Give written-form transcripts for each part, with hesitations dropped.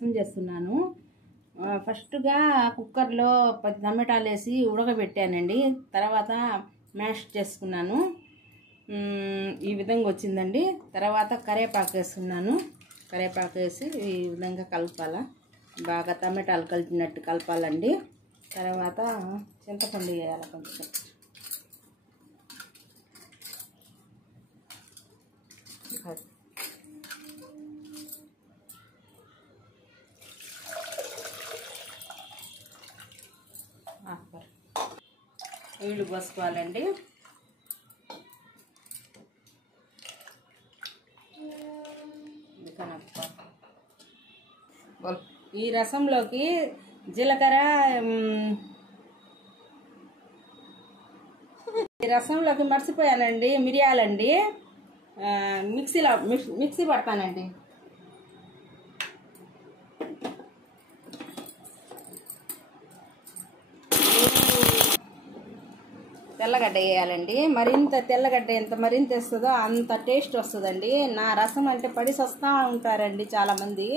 రసం చేస్తున్నాను. ఫస్ట్గా కుక్కర్లో 10 టమాటాలు వేసి ఉడకబెట్టానండి. తర్వాత మ్యాష్ చేసుకున్నాను. ఈ విధంగా వచ్చిందండి. తర్వాత కరివేపాకు వేస్తున్నాను. కరివేపాకు వేసి ఈ విధంగా కలపాలా, బాగా టమాటాలు కలిపినట్టు కలపాలండి. తర్వాత చింతపండు వేయాలి కొంచెం. నీళ్ళు పోసుకోవాలండి. ఈ రసంలోకి జీలకర్ర, ఈ రసంలోకి మర్చిపోయానండి, మిరియాలండి. మిక్సీ పడతానండి. తెల్లగడ్డ వేయాలండి. మరింత తెల్లగడ్డ మరింత వేస్తుందో అంత టేస్ట్ వస్తుందండి. నా రసం అంటే పడిసి వస్తూ ఉంటారండి చాలామంది,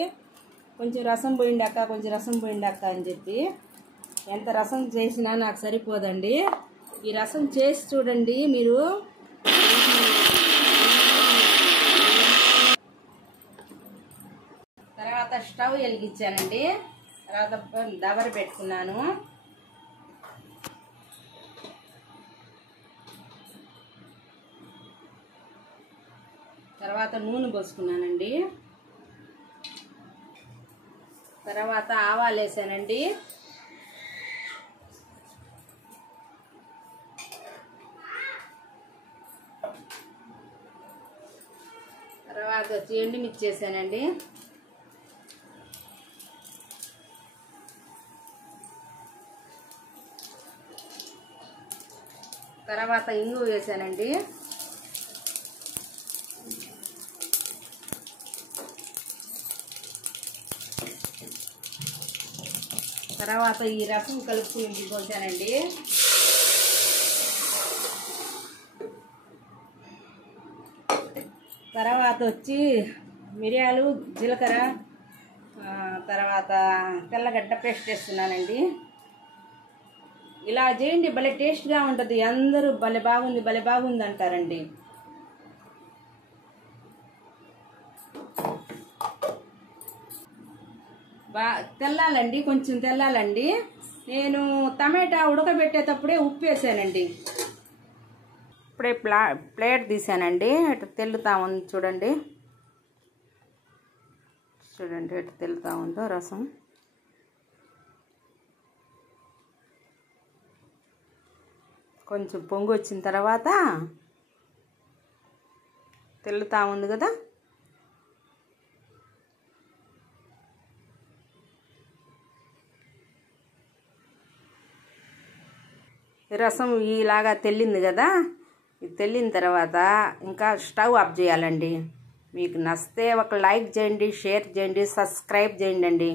కొంచెం రసం పోయిండాక అని చెప్పి. ఎంత రసం చేసినా నాకు సరిపోదండి. ఈ రసం చేసి చూడండి మీరు. తర్వాత స్టవ్ వెలిగించానండి. తర్వాత దబర పెట్టుకున్నాను. తర్వాత నూనె పోసుకున్నానండి. తర్వాత ఆవాలు వేసానండి. తర్వాత వచ్చి ఎండుమిర్చి వేసానండి. తర్వాత ఇంగువ వేసానండి. తర్వాత ఈ రసం కలుపుకుని పోసానండి. తర్వాత వచ్చి మిరియాలు, జీలకర్ర, తర్వాత తెల్లగడ్డ పేస్ట్ వేస్తున్నానండి. ఇలా చేయండి, భలే టేస్ట్గా ఉంటుంది. అందరూ భలే బాగుంది అంటారండి. తెల్లాలండి, కొంచెం తెల్లాలండి. నేను టమాటా ఉడకబెట్టేటప్పుడే ఉప్పు వేసానండి. ఇప్పుడే ప్లేట్ తీసానండి. ఇటు తెల్లుతా ఉంది చూడండి. ఇటు తెల్లుతా ఉందో రసం. కొంచెం పొంగు వచ్చిన తర్వాత తెల్లుతా ఉంది కదా, రసం ఇలాగా తెల్లింది కదా. ఇది తెల్లిన తర్వాత ఇంకా స్టవ్ ఆఫ్ చేయాలండి. మీకు నచ్చితే ఒక లైక్ చేయండి, షేర్ చేయండి, సబ్స్క్రైబ్ చేయండి.